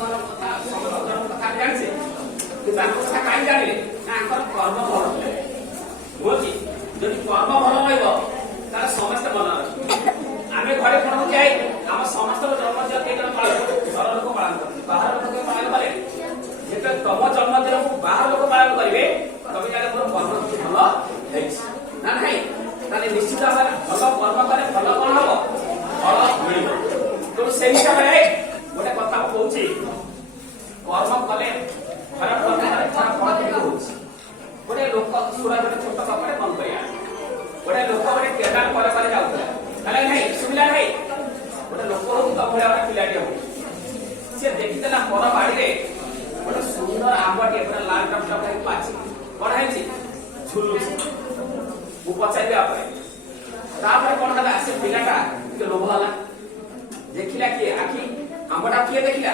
କଥା ଜାଣିଛେ ତାଙ୍କ କଥା କାହିଁ ଜାଣିଲେ ନା ତାଙ୍କର କର୍ମ ଭଲ ବୁଝି ଯଦି କର୍ମ ଭଲ ରହିବ ତାହେଲେ ସମସ୍ତେ ଭଲ ରହିବେ। ଆମେ ଘରେ କଣ ହଉଛି ଆମ ସମସ୍ତଙ୍କ ଜନ୍ମଦିନ କେହି ଜଣ ପାଳନ ଘର ଲୋକ ପାଳନ କରନ୍ତି ବାହାର ଲୋକ ପାଳନ କଲେ ଯେତେବେଳେ ତମ ଜନ୍ମଦିନକୁ ବାହାର ଲୋକ ପାଳନ କରିବେ ତମେ ଜାଣେ ମୋର କର୍ମ କିଛି ଭଲ ହେଇଛି ନା ନାହିଁ ତାହେଲେ ନିଶ୍ଚିତ ଭାବରେ ଭଲ କର୍ମ କଲେ ଭଲ କଣ ହବ ଫଳ ମିଳିବ। ତେଣୁ ସେଇ ହିସାବରେ ଗୋଟେ କଥା ମୁଁ କହୁଛି କର୍ମ କଲେ ଖରାପ କର୍ମ କଲେ ଖରାପ ଫଳ କେମିତି ହଉଛି। ଗୋଟେ ଲୋକ ସୁରା ଗୋଟେ ଛୋଟ କପଡ଼େ ବନ୍ଦ କରିବା ଗୋଟେ ଲୋକ ଗୋଟେ କେଦାର ପରେ ପରେ ଯାଉଥିଲା ହେଲା ନାହିଁ ସୁବିଧା ନାହିଁ ଗୋଟେ ଲୋକ ହଉ ତ ଭଳିଆ ଗୋଟେ ପିଲାଟିଏ ହଉ ସେ ଦେଖିଥିଲା ପର ବାଡିରେ ଗୋଟେ ସୁନ୍ଦର ଆମ୍ବଟିଏ ପୁରା ଲାଲ ଟପଟପ ହେଇକି ପାଚି କଣ ହେଇଛି ଝୁଲୁଛି। ମୁଁ ପଚାରିଲି ତାପରେ କଣ ହେଲା ସେ ପିଲାଟା ଟିକେ ଲୋଭ ହେଲା ଦେଖିଲା କିଏ ଆଖି ଆମ୍ବଟା କିଏ ଦେଖିଲା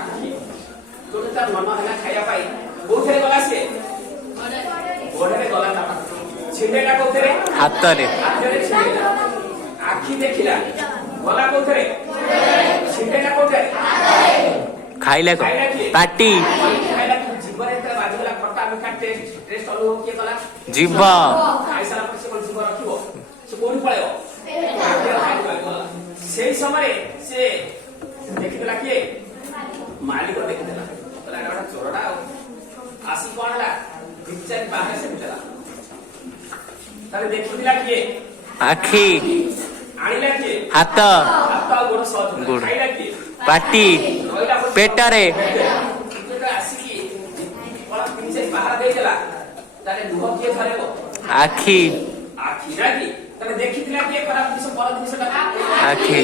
ଆଖି ତେଣୁ ତାର ମନ ହେଲା ଖାଇବା ପାଇଁ କୋଉଥିରେ ଗଲା ସିଏ ଗୋଡରେ ଗଲା ତା ଛିଣ୍ଡେଇଲା କୋଉଥିରେ ହାତରେ ଆଖି ଦେଖିଲା ଗଲା କୋଉଥିରେ ଛିଣ୍ଡେଇଲା କୋଉଥିରେ ଖାଇଲା ପାଟି ଜୀବରେ ବାଜିଗଲା ଖଟା ମିଠା ଟେଷ୍ଟ ଅନୁଭବ କିଏ କଲା ଜୀବ ଖାଇସାରିଲା ପରେ ସେ ଜୀବ ରଖିବ ସେ କୋଉଠି ପଳେଇବ ସେଇ ସମୟରେ ସେ ଦେଖିଥିଲା କିଏ ମାଲିକ ଦେଖିଥିଲା କହିଲା ଗୋଟେ ଚୋରଟା ଆଉ ଆସି କଣ ହେଲା ଚାରି ବାହାରେ ସେମିଥିଲା ତାହେଲେ ଦେଖିଥିଲା କିଏ ଆଖି ଆଣିଲା କିଏ ହାତ ହାତ ଆଉ ଗୋଡ ସହଜ ଖାଇଲା କିଏ ପାଟି ପେଟରେ ଆସିକି କଣ ତିନି ଚାରି ବାହାର ଦେଇଦେଲା ତାହେଲେ ଲୁହ କିଏ ଧରିବ ଆଖି ଆଖି ନା କି ତାହେଲେ ଦେଖିଥିଲା କିଏ ଖରାପ ଜିନିଷ ଭଲ ଜିନିଷଟା ଆଖି।